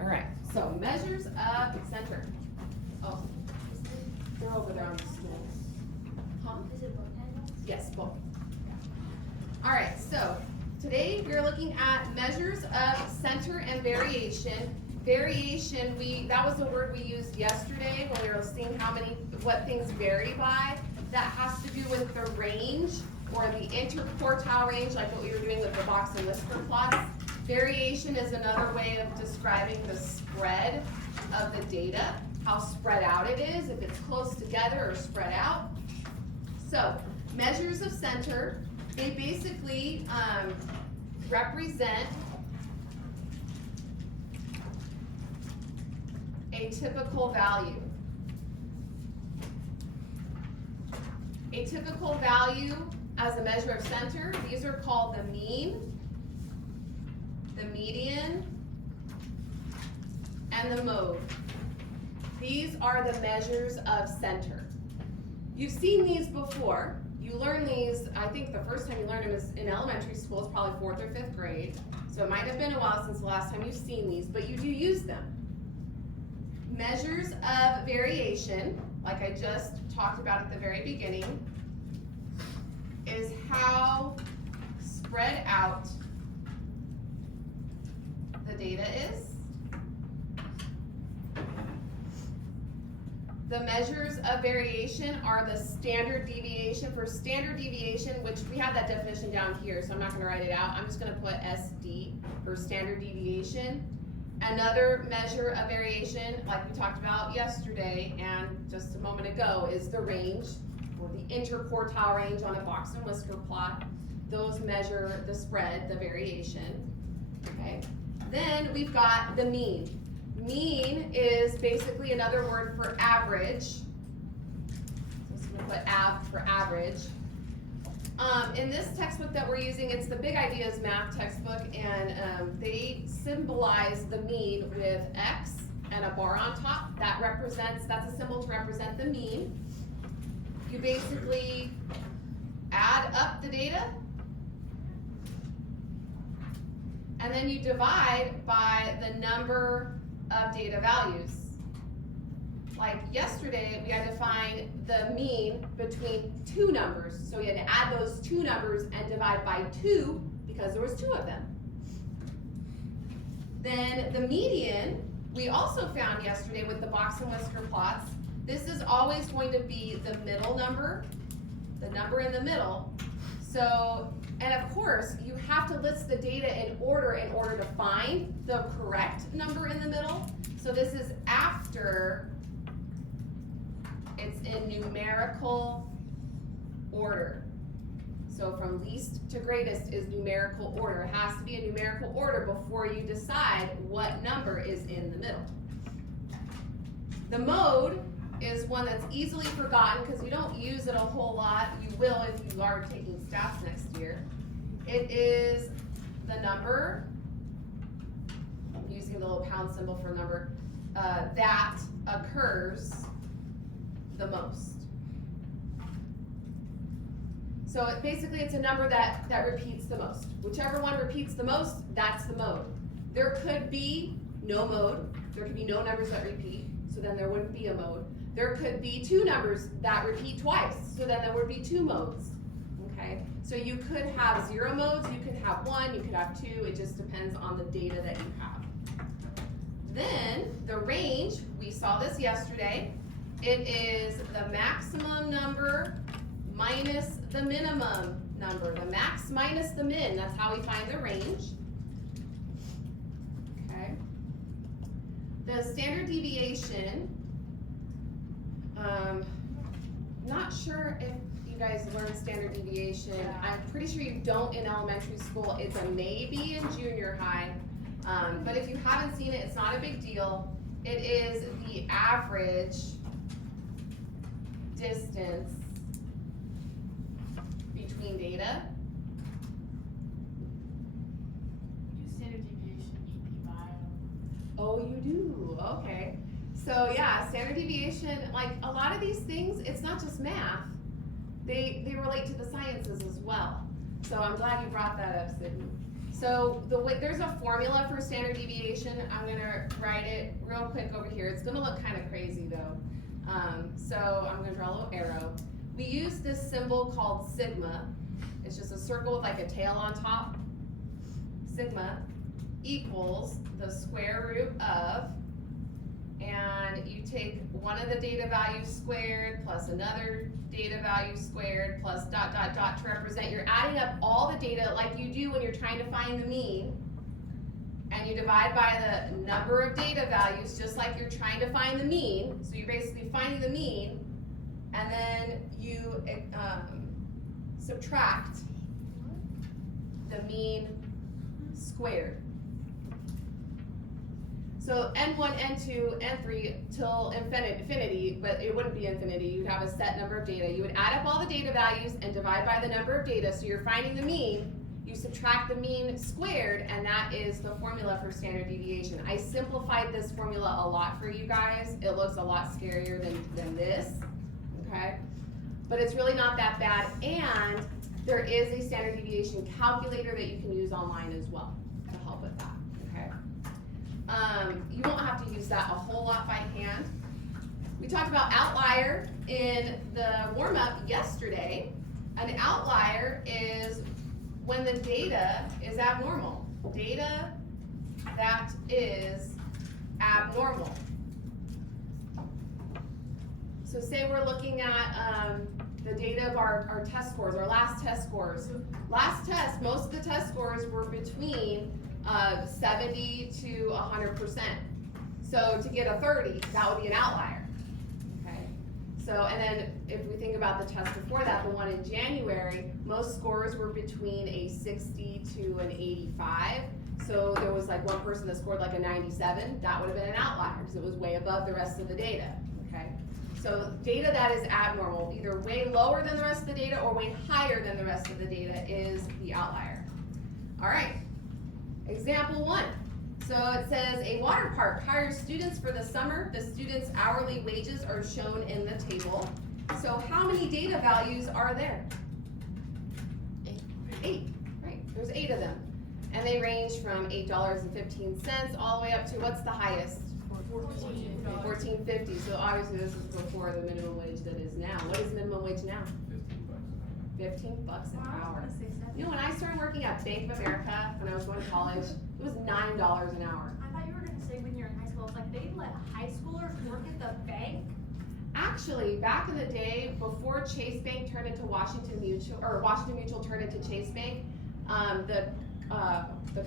All right, so measures of center. Oh, they're over there on the stool. Huh? Is it both handles? Yes, both. All right, so today we're looking at measures of center and variation. Variation, that was the word we used yesterday when we were seeing what things vary by. That has to do with the range or the interquartile range, like what we were doing with the box and whisker plots. Variation is another way of describing the spread of the data, how spread out it is, if it's close together or spread out. So, measures of center, they basically represent a typical value. A typical value as a measure of center, these are called the mean, the median, and the mode. These are the measures of center. You've seen these before. You learn these, I think the first time you learned them is in elementary school. It's probably 4th or 5th grade. So it might have been a while since the last time you've seen these, but you do use them. Measures of variation, like I just talked about at the very beginning, is how spread out the data is. The measures of variation are the standard deviation. For standard deviation, which we have that definition down here, so I'm not going to write it out. I'm just going to put SD for standard deviation. Another measure of variation, like we talked about yesterday and just a moment ago, is the range, or the interquartile range on a box and whisker plot. Those measure the spread, the variation. Okay. Then we've got the mean. Mean is basically another word for average. So I'm just going to put av for average. In this textbook that we're using, it's the Big Ideas math textbook, and they symbolize the mean with X and a bar on top. That's a symbol to represent the mean. You basically add up the data, and then you divide by the number of data values. Like yesterday, we had to find the mean between two numbers. So we had to add those two numbers and divide by 2 because there was 2 of them. Then the median, we also found yesterday with the box and whisker plots. This is always going to be the middle number, the number in the middle. So, and of course, you have to list the data in order to find the correct number in the middle. So this is after it's in numerical order. So from least to greatest is numerical order. It has to be in numerical order before you decide what number is in the middle. The mode is one that's easily forgotten because we don't use it a whole lot. You will if you are taking stats next year. It is the number, I'm using the little pound symbol for number, that occurs the most. So basically it's a number that repeats the most. Whichever one repeats the most, that's the mode. There could be no mode. There could be no numbers that repeat, so then there wouldn't be a mode. There could be 2 numbers that repeat twice, so then there would be 2 modes. Okay? So you could have 0 modes, you could have 1, you could have 2, it just depends on the data that you have. Then the range, we saw this yesterday. It is the maximum number minus the minimum number. The max minus the min, that's how we find the range. Okay. The standard deviation, not sure if you guys learned standard deviation. I'm pretty sure you don't in elementary school. It's a maybe in junior high. But if you haven't seen it, it's not a big deal. It is the average distance between data. Use standard deviation, EP bio. Oh, you do? Okay. So yeah, standard deviation, like a lot of these things, it's not just math. They relate to the sciences as well. So I'm glad you brought that up, Sydney. So there's a formula for standard deviation. I'm gonna write it real quick over here. It's gonna look kind of crazy though. So I'm gonna draw a little arrow. We use this symbol called sigma. It's just a circle with like a tail on top. Sigma equals the square root of, and you take one of the data values squared plus another data value squared plus dot dot dot to represent. You're adding up all the data like you do when you're trying to find the mean, and you divide by the number of data values just like you're trying to find the mean. So you're basically finding the mean, and then you subtract the mean squared. So n1, n2, n3 till infinity, but it wouldn't be infinity. You'd have a set number of data. You would add up all the data values and divide by the number of data. So you're finding the mean. You subtract the mean squared, and that is the formula for standard deviation. I simplified this formula a lot for you guys. It looks a lot scarier than this, okay? But it's really not that bad, and there is a standard deviation calculator that you can use online as well to help with that, okay? You won't have to use that a whole lot by hand. We talked about outlier in the warm-up yesterday. An outlier is when the data is abnormal. Data that is abnormal. So say we're looking at the data of our test scores, our last test scores. Last test, most of the test scores were between 70 to 100%. So to get a 30, that would be an outlier, okay? So, and then if we think about the test before that, the one in January, most scores were between a 60 to an 85. So there was like one person that scored like a 97, that would have been an outlier because it was way above the rest of the data, okay? So data that is abnormal, either way lower than the rest of the data or way higher than the rest of the data is the outlier. All right, example 1. So it says a water park hires students for the summer. The students' hourly wages are shown in the table. So how many data values are there? 8, right, there's 8 of them. And they range from $8.15 all the way up to, what's the highest? $14.50. So obviously this is before the minimum wage that is now. What is minimum wage now? $15 an hour. You know, when I started working at Bank of America when I was going to college, it was $9 an hour. I thought you were gonna say when you're in high school, it's like they let high schoolers work at the bank. Actually, back in the day, before Chase Bank turned into Washington Mutual, or Washington Mutual turned into Chase Bank, the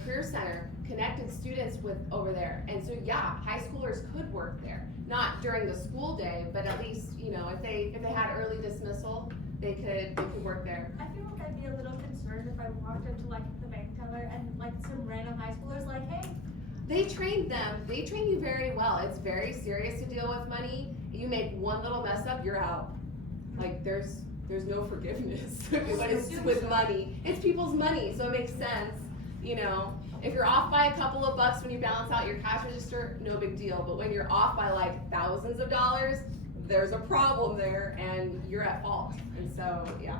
Career Center connected students with over there. And so yeah, high schoolers could work there. Not during the school day, but at least, you know, if they had early dismissal, they could work there. I feel like I'd be a little concerned if I walked into like the bank teller and like some random high schoolers like, hey. They train you very well. It's very serious to deal with money. You make one little mess up, you're out. Like there's no forgiveness when it's with money. It's people's money, so it makes sense. You know, if you're off by a couple of bucks when you balance out your cash register, no big deal. But when you're off by like thousands of dollars, there's a problem there and you're at fault. And so yeah,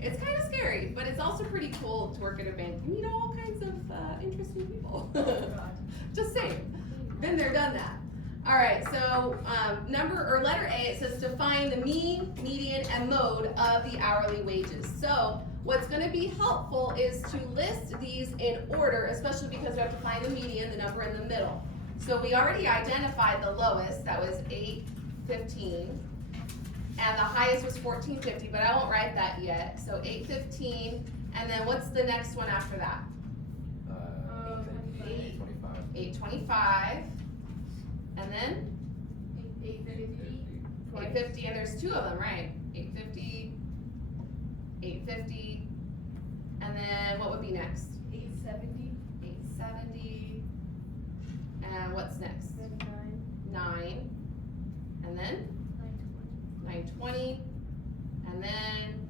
it's kind of scary, but it's also pretty cool to work at a bank. You meet all kinds of interesting people. Just saying, been there, done that. All right, so letter A, it says to find the mean, median, and mode of the hourly wages. So what's going to be helpful is to list these in order, especially because we have to find the median, the number in the middle. So we already identified the lowest, that was $8.15, and the highest was $14.50, but I won't write that yet. So $8.15, and then what's the next one after that? $8.25, and then? $8.50, and there's 2 of them, right? $8.50, $8.50, and then what would be next? $8.70. $8.70, and what's next? $9, and then? $9.20, and then?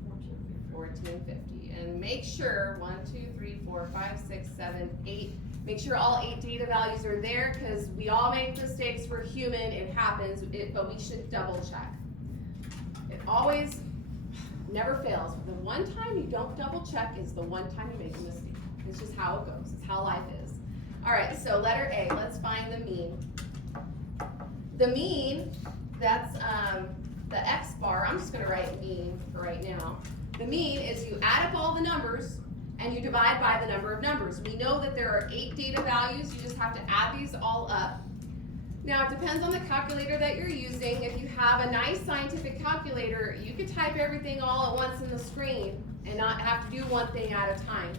$14.50, and make sure 1, 2, 3, 4, 5, 6, 7, 8. Make sure all 8 data values are there because we all make mistakes. We're human. It happens, but we should double check. It always never fails. The one time you don't double check is the one time you make a mistake. It's just how it goes. how life is. All right, so letter A, let's find the mean. The mean, that's the X bar. I'm just gonna write mean for right now. The mean is you add up all the numbers and you divide by the number of numbers. We know that there are 8 data values. You just have to add these all up. Now, it depends on the calculator that you're using. If you have a nice scientific calculator, you could type everything all at once in the screen and not have to do one thing at a time.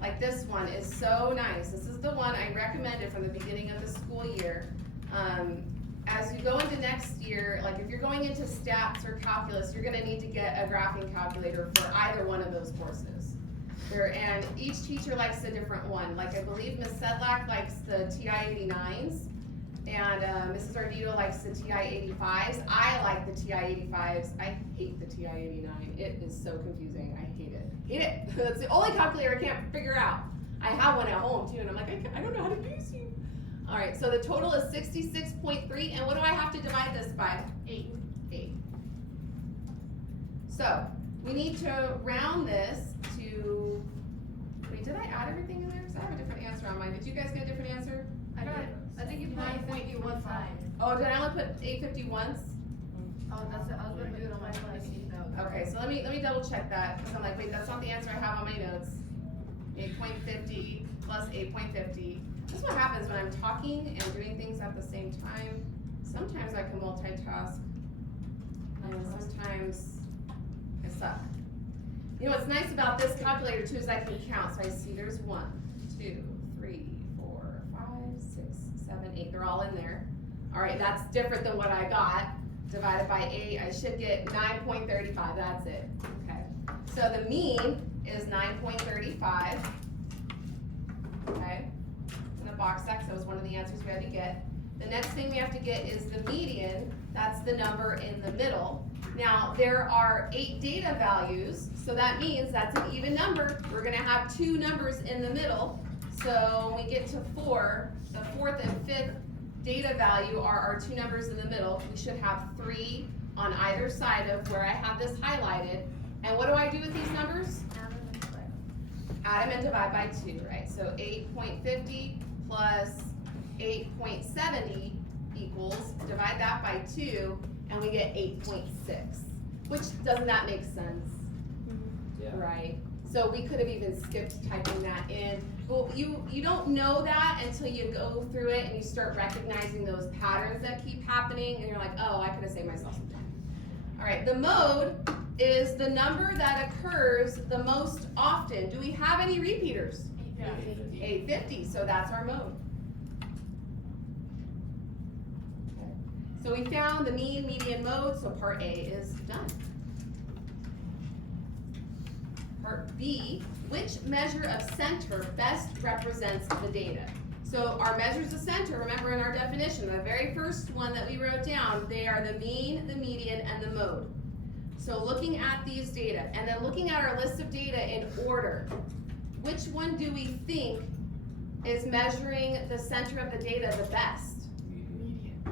Like this one is so nice. This is the one I recommended from the beginning of the school year. As you go into next year, like if you're going into stats or calculus, you're gonna need to get a graphing calculator for either one of those courses. And each teacher likes a different one. Like I believe Ms. Sedlak likes the TI-89s, and Mrs. Ardito likes the TI-85s. I like the TI-85s. I hate the TI-89. It is so confusing. I hate it. Hate it. That's the only calculator I can't figure out. I have one at home too, and I'm like, I don't know how to use you. All right, so the total is 66.3, and what do I have to divide this by? 8. So we need to round this to, wait, did I add everything in there? Because I have a different answer on mine. Did you guys get a different answer? I did. I think you put 8.15. Oh, did I only put 851s? Oh, that's it. I was gonna do it on my notes. Okay, so let me double check that, because I'm like, wait, that's not the answer I have on my notes. 8.50 plus 8.50. This is what happens when I'm talking and doing things at the same time. Sometimes I can multitask, and sometimes I suck. You know what's nice about this calculator too is I can count. So I see there's 1, 2, 3, 4, 5, 6, 7, 8. They're all in there. All right, that's different than what I got. Divided by 8, I should get 9.35. That's it. Okay. So the mean is 9.35. Okay. In the box X, that was one of the answers we had to get. The next thing we have to get is the median. That's the number in the middle. Now, there are 8 data values, so that means that's an even number. We're gonna have 2 numbers in the middle. So when we get to 4, the 4th and 5th data value are our 2 numbers in the middle. We should have 3 on either side of where I have this highlighted. And what do I do with these numbers? Add them and divide by 2, right? So 8.50 plus 8.70 equals, divide that by 2, and we get 8.6. Which, doesn't that make sense? Yeah. Right? So we could have even skipped typing that in. But you don't know that until you go through it and you start recognizing those patterns that keep happening, and you're like, oh, I could have saved myself some time. All right, the mode is the number that occurs the most often. Do we have any repeaters? 850, so that's our mode. Okay. So we found the mean, median, mode, so part A is done. Part B, which measure of center best represents the data? So our measures of center, remember in our definition, the very first one that we wrote down, they are the mean, the median, and the mode. So looking at these data, and then looking at our list of data in order, which one do we think is measuring the center of the data the best? Median.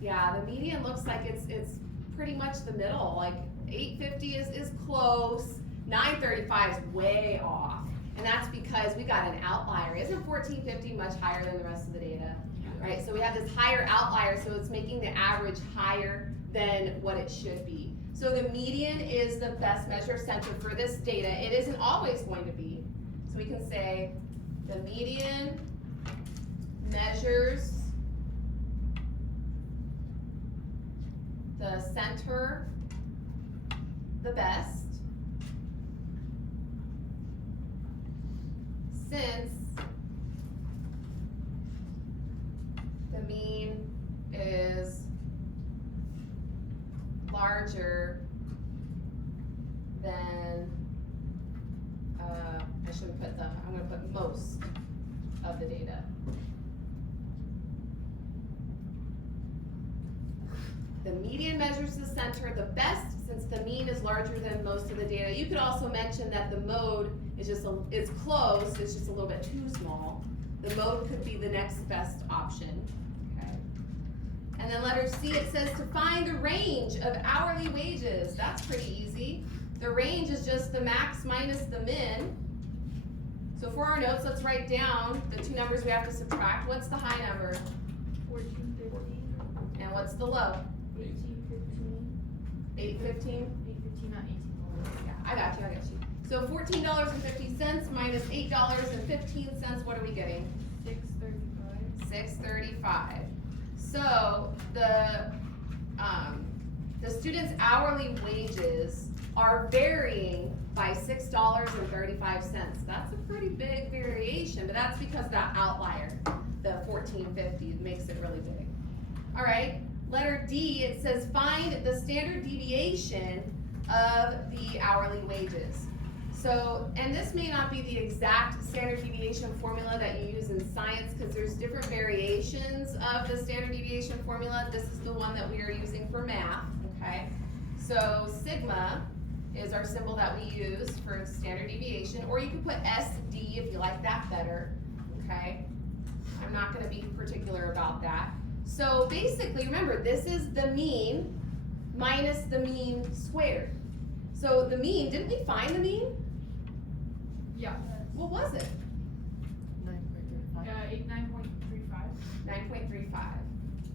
Yeah, the median looks like it's pretty much the middle. Like 850 is close, 935 is way off. And that's because we got an outlier. Isn't 1450 much higher than the rest of the data? Right, so we have this higher outlier, so it's making the average higher than what it should be. So the median is the best measure of center for this data. It isn't always going to be. So we can say the median measures the center the best since the mean is larger than, I shouldn't put I'm gonna put most of the data. The median measures the center the best since the mean is larger than most of the data. You could also mention that the mode is it's close, it's just a little bit too small. The mode could be the next best option. Okay. And then letter C, it says to find the range of hourly wages. That's pretty easy. The range is just the max minus the min. So for our notes, let's write down the two numbers we have to subtract. What's the high number? 14.15. And what's the low? 18.15. 8.15? 8.15, not 18. Yeah, I got you. So $14.50 minus $8.15, what are we getting? 6.35. $6.35. So the students' hourly wages are varying by $6.35. That's a pretty big variation, but that's because that outlier, the $14.50, makes it really big. All right, letter D, it says find the standard deviation of the hourly wages. So, and this may not be the exact standard deviation formula that you use in science because there's different variations of the standard deviation formula. This is the one that we are using for math, okay? So sigma is our symbol that we use for standard deviation, or you can put SD if you like that better, okay? I'm not gonna be particular about that. So basically, remember, this is the mean minus the mean squared. So the mean, didn't we find the mean? Yeah. What was it? 9.35. 9.35.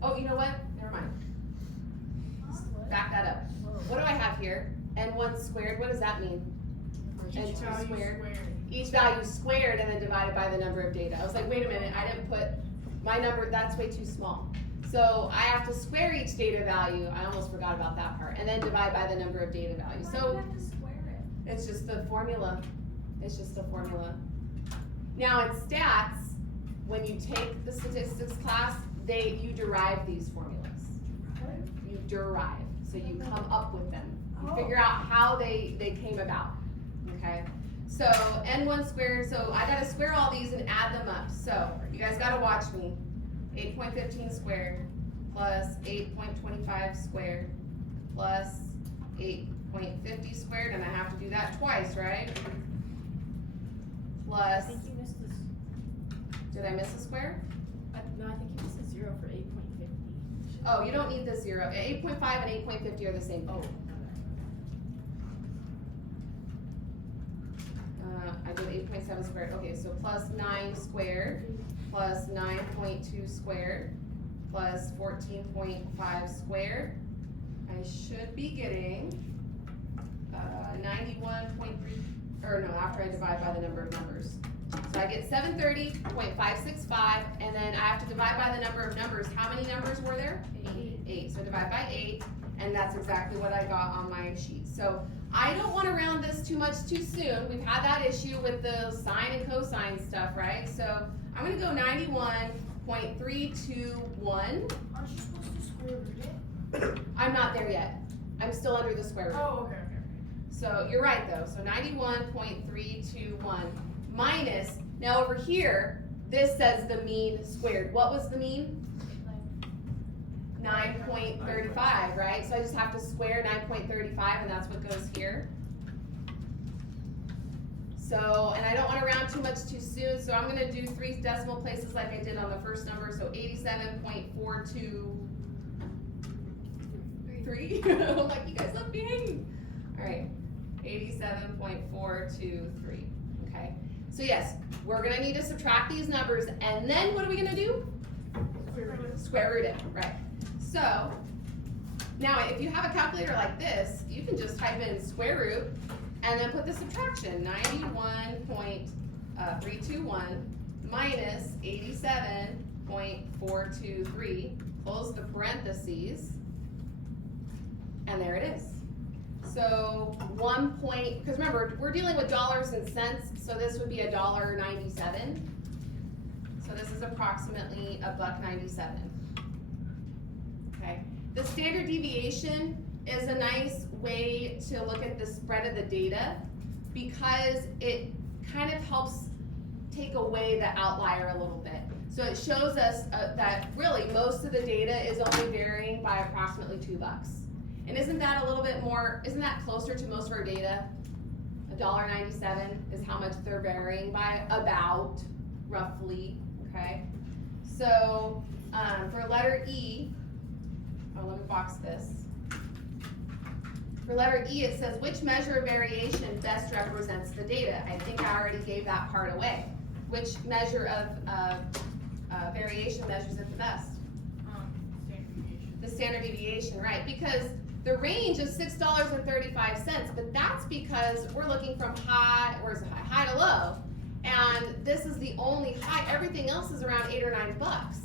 Oh, you know what? Never mind. Back that up. What do I have here? N1 squared, what does that mean? Each N2 value squared. Each value squared and then divided by the number of data. I was like, wait a minute, I didn't put my number, that's way too small. So I have to square each data value, I almost forgot about that part, and then divide by the number of data values. Why do So you have to square it? it's just the formula. It's just the formula. Now in stats, when you take the statistics class, you derive these formulas. You derive, so you come up with them. You figure out how they came about, okay? So N1 squared, so I gotta square all these and add them up. So you guys gotta watch me. 8.15 squared plus 8.25 squared plus 8.50 squared, and I have to do that twice, right? Plus, I think you missed this. did I miss a square? No, I think you missed a 0 for 8.50. Oh, you don't need the 0. 8.5 and 8.50 are the same thing. I did 8.7 squared. Okay, so plus 9 squared plus 9.2 squared plus 14.5 squared. I should be getting 91.3, or no, after I divide by the number of numbers. So I get 730.565, and then I have to divide by the number of numbers. How many numbers were there? 8. So divide by 8, and that's exactly what I got on my sheet. So I don't want to round this too much too soon. We've had that issue with the sine and cosine stuff, right? So I'm going to go 91.321. Aren't you supposed to square root it? I'm not there yet. I'm still under the square root. Oh, okay. So you're right though, so 91.321 minus, now over here, this says the mean squared. What was the mean? 9.35, right? So I just have to square 9.35 and that's what goes here. So, and I don't want to round too much too soon, so I'm gonna do 3 decimal places like I did on the first number, so 87.423. I'm like, you guys left me hanging. All right. 87.423, okay? So yes, we're gonna need to subtract these numbers, and then what are we gonna do? Square root it, right? So, now if you have a calculator like this, you can just type in square root, and then put the subtraction, 91.321 minus 87.423, close the parentheses, and there it is. So because remember, we're dealing with dollars and cents, so this would be $1.97. So this is approximately $1.97. Okay. The standard deviation is a nice way to look at the spread of the data because it kind of helps take away the outlier a little bit. So it shows us that really most of the data is only varying by approximately $2. And isn't that a little bit more, isn't that closer to most of our data? $1.97 is how much they're varying by, about, roughly, okay? So, for letter E, let me box this. For letter E, it says, which measure of variation best represents the data? I think I already gave that part away. Which measure of variation measures it the best? Standard deviation. The standard deviation, right? Because the range is $6.35, but that's because we're looking from high, where's it high to low. And this is the only high, everything else is around $8 or $9.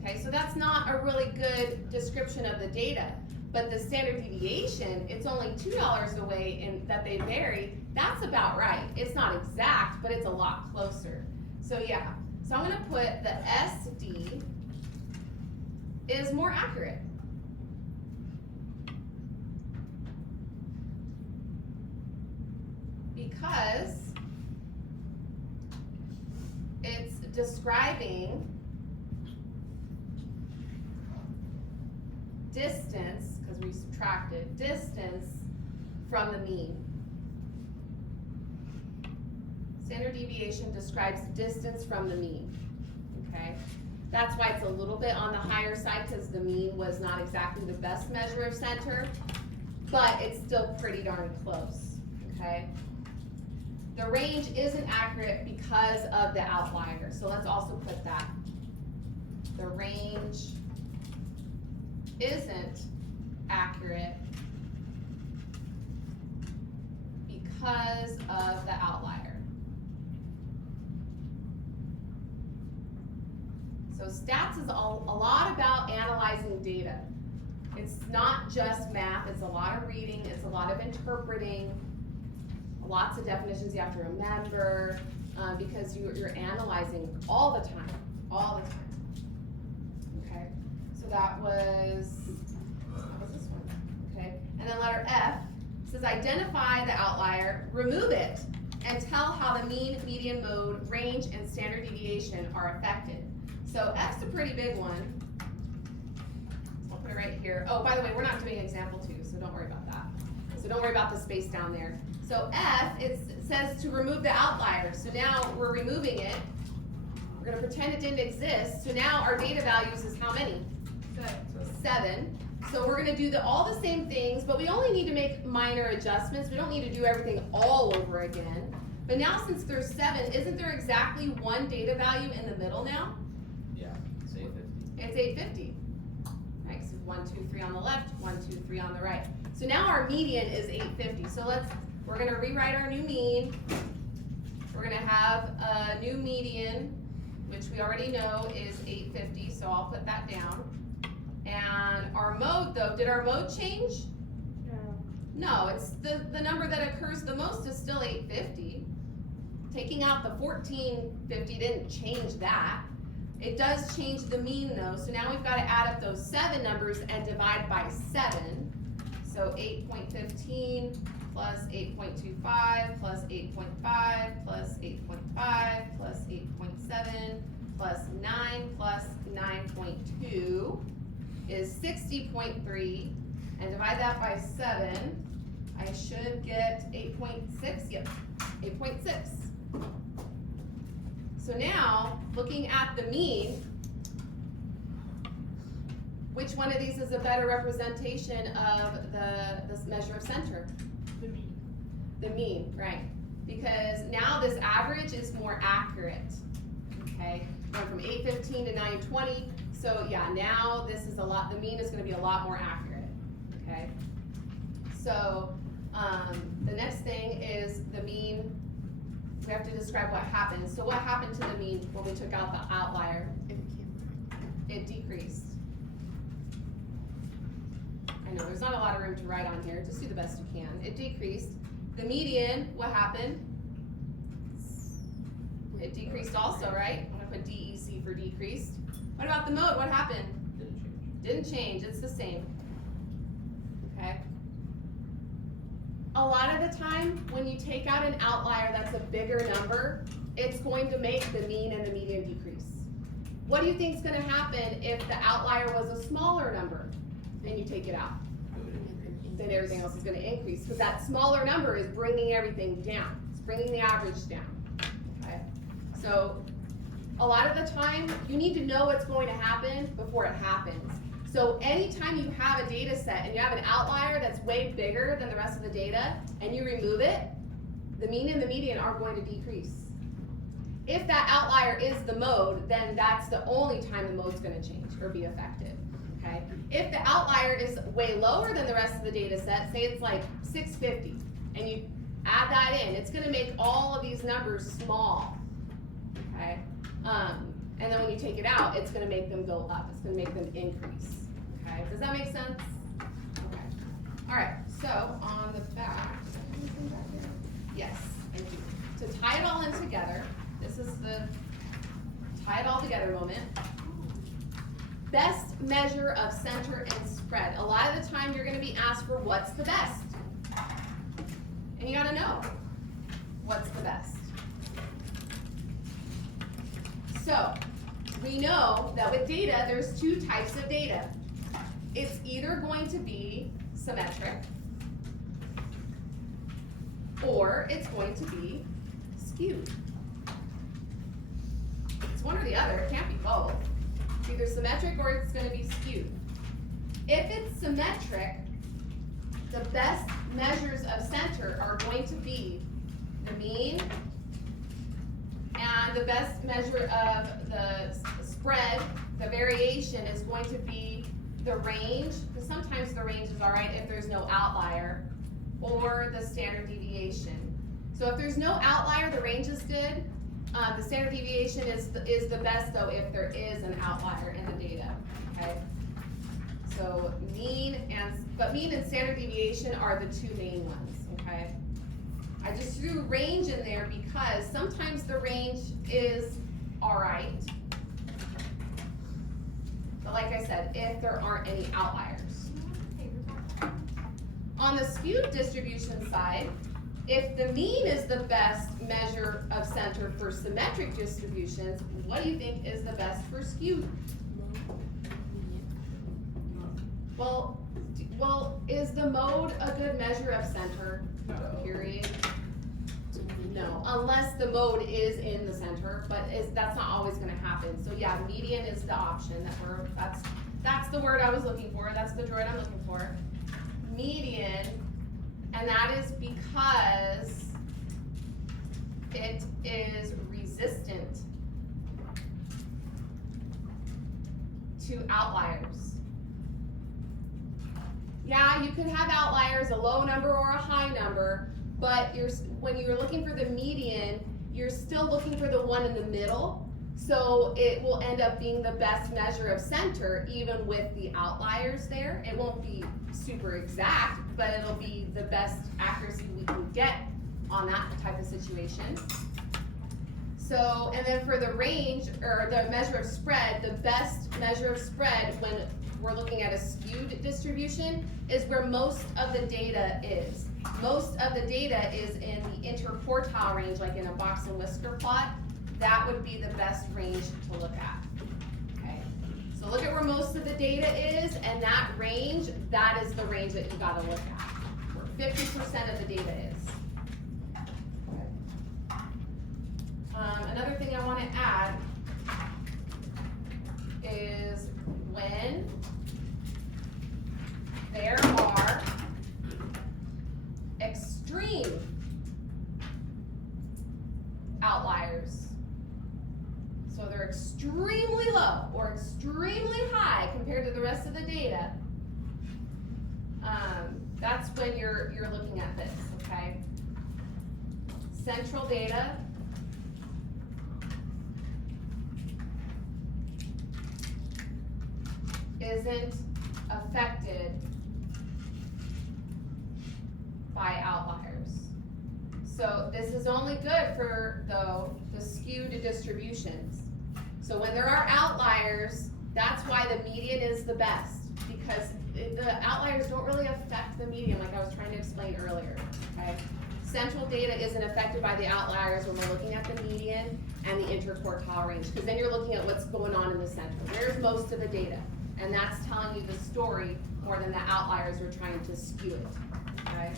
Okay, so that's not a really good description of the data. But the standard deviation, it's only $2 away and that they vary, that's about right. It's not exact, but it's a lot closer. So yeah, so I'm gonna put the SD is more accurate. Because it's describing distance, because we subtracted, distance from the mean. Standard deviation describes distance from the mean, okay? That's why it's a little bit on the higher side, because the mean was not exactly the best measure of center, but it's still pretty darn close, okay? The range isn't accurate because of the outlier, so let's also put that. The range isn't accurate because of the outlier. So stats is a lot about analyzing data. It's not just math, it's a lot of reading, it's a lot of interpreting, lots of definitions you have to remember, because you're analyzing all the time, okay? So that was this one, okay? And then letter F says identify the outlier, remove it, and tell how the mean, median, mode, range, and standard deviation are affected. So F's a pretty big one. I'll put it right here. Oh, by the way, we're not doing example 2, so don't worry about that. So don't worry about the space down there. So F, it says to remove the outlier. So now we're removing it. We're gonna pretend it didn't exist. So now our data values is how many? 7. So we're gonna do all the same things, but we only need to make minor adjustments. We don't need to do everything all over again. But now since there's 7, isn't there exactly one data value in the middle now? Yeah, it's 850. It's 850. Right, so 1, 2, 3 on the left, 1, 2, 3 on the right. So now our median is 850. So we're gonna rewrite our new mean. We're gonna have a new median, which we already know is 850, so I'll put that down. And our mode though, did our mode change? No, it's the number that occurs the most is still 850. Taking out the 1450 didn't change that. It does change the mean though, so now we've got to add up those 7 numbers and divide by 7. So 8.15 plus 8.25 plus 8.5 plus 8.5 plus 8.7 plus 9 plus 9.2 is 60.3, and divide that by 7, I should get 8.6, yep, 8.6. So now, looking at the mean, which one of these is a better representation of this measure of center? The mean. The mean, right. Because now this average is more accurate, okay? Going from 815 to 920, so yeah, now this is the mean is gonna be a lot more accurate, okay? So, the next thing is the mean. We have to describe what happened. So what happened to the mean when we took out the outlier? It decreased. I know, there's not a lot of room to write on here. Just do the best you can. It decreased. The median, what happened? It decreased also, right? I'm gonna put DEC for decreased. What about the mode? What happened? Didn't change. It's the same. Okay? A lot of the time, when you take out an outlier that's a bigger number, it's going to make the mean and the median decrease. What do you think is going to happen if the outlier was a smaller number and you take it out? Then everything else is going to increase, because that smaller number is bringing everything down. It's bringing the average down. Okay? So a lot of the time, you need to know what's going to happen before it happens. So anytime you have a data set and you have an outlier that's way bigger than the rest of the data and you remove it, the mean and the median are going to decrease. If that outlier is the mode, then that's the only time the mode's gonna change or be effective, okay? If the outlier is way lower than the rest of the data set, say it's like 650, and you add that in, it's gonna make all of these numbers small, okay? And then when you take it out, it's gonna make them go up, it's gonna make them increase, okay? Does that make sense? Okay. All right, so on the back, is there anything back here? Yes, thank you. To tie it all in together, this is the tie it all together moment. Best measure of center and spread. A lot of the time you're gonna be asked for what's the best. And you gotta know what's the best. So, we know that with data, there's two types of data. It's either going to be symmetric, or it's going to be skewed. It's one or the other, it can't be both. It's either symmetric or it's gonna be skewed. If it's symmetric, the best measures of center are going to be the mean, and the best measure of the spread, the variation, is going to be the range, because sometimes the range is alright if there's no outlier, or the standard deviation. So if there's no outlier, the range is good. The standard deviation is the best though if there is an outlier in the data, okay? So mean and standard deviation are the two main ones, okay? I just threw range in there because sometimes the range is alright. But like I said, if there aren't any outliers. On the skewed distribution side, if the mean is the best measure of center for symmetric distributions, what do you think is the best for skewed? Well, is the mode a good measure of center? Period. No, unless the mode is in the center, but that's not always gonna happen. So yeah, median is the option that's the word I was looking for, that's the droid I'm looking for. Median, and that is because it is resistant to outliers. Yeah, you could have outliers, a low number or a high number, but when you're looking for the median, you're still looking for the one in the middle, so it will end up being the best measure of center even with the outliers there. It won't be super exact, but it'll be the best accuracy we can get on that type of situation. So, and then for the range, or the measure of spread, the best measure of spread when we're looking at a skewed distribution is where most of the data is. Most of the data is in the interquartile range, like in a box and whisker plot. That would be the best range to look at, okay? So look at where most of the data is, and that range, that is the range that you gotta look at, where 50% of the data is. Okay. Another thing I wanna add is when there are extreme outliers, so they're extremely low or extremely high compared to the rest of the data, that's when you're looking at this, okay? Central data isn't affected by outliers. So this is only good for, though, the skewed distributions. So when there are outliers, that's why the median is the best, because the outliers don't really affect the median, like I was trying to explain earlier, okay? Central data isn't affected by the outliers when we're looking at the median and the interquartile range, because then you're looking at what's going on in the center. Where's most of the data? And that's telling you the story more than the outliers are trying to skew it, okay?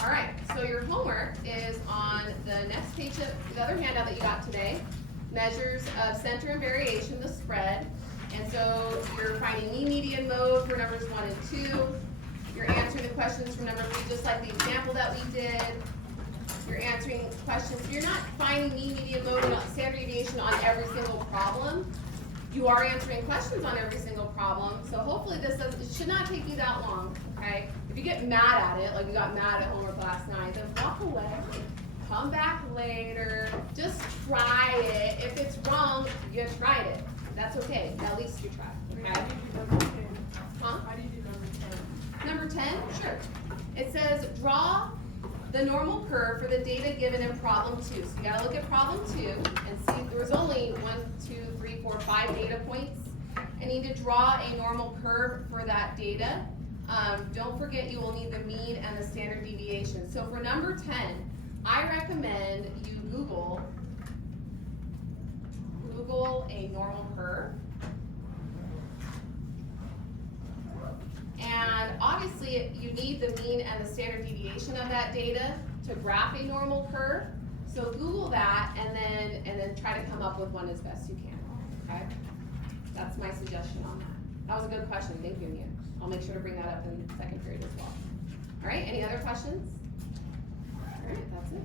All right, so your homework is on the next page of the other handout that you got today, measures of center and variation, the spread, And so you're finding mean, median, mode for numbers 1 and 2. You're answering the questions from number 3, just like the example that we did. You're answering questions. You're not finding mean, median, mode, and standard deviation on every single problem. You are answering questions on every single problem. So hopefully it should not take you that long, okay? If you get mad at it, like you got mad at homework last night, then walk away. Come back later. Just try it. If it's wrong, you tried it. That's okay. At least you tried, okay? How do you do number 10? Huh? How do you do number 10? Number 10, sure. It says draw the normal curve for the data given in problem 2. So you gotta look at problem 2 and see there was only 1, 2, 3, 4, 5 data points. And you need to draw a normal curve for that data. Don't forget you will need the mean and the standard deviation. So for number 10, I recommend you Google a normal curve. And obviously, you need the mean and the standard deviation of that data to graph a normal curve. So Google that and then try to come up with one as best you can, okay? That's my suggestion on that. That was a good question, thank you, Mia. I'll make sure to bring that up in the second period as well. All right, any other questions? All right, that's it.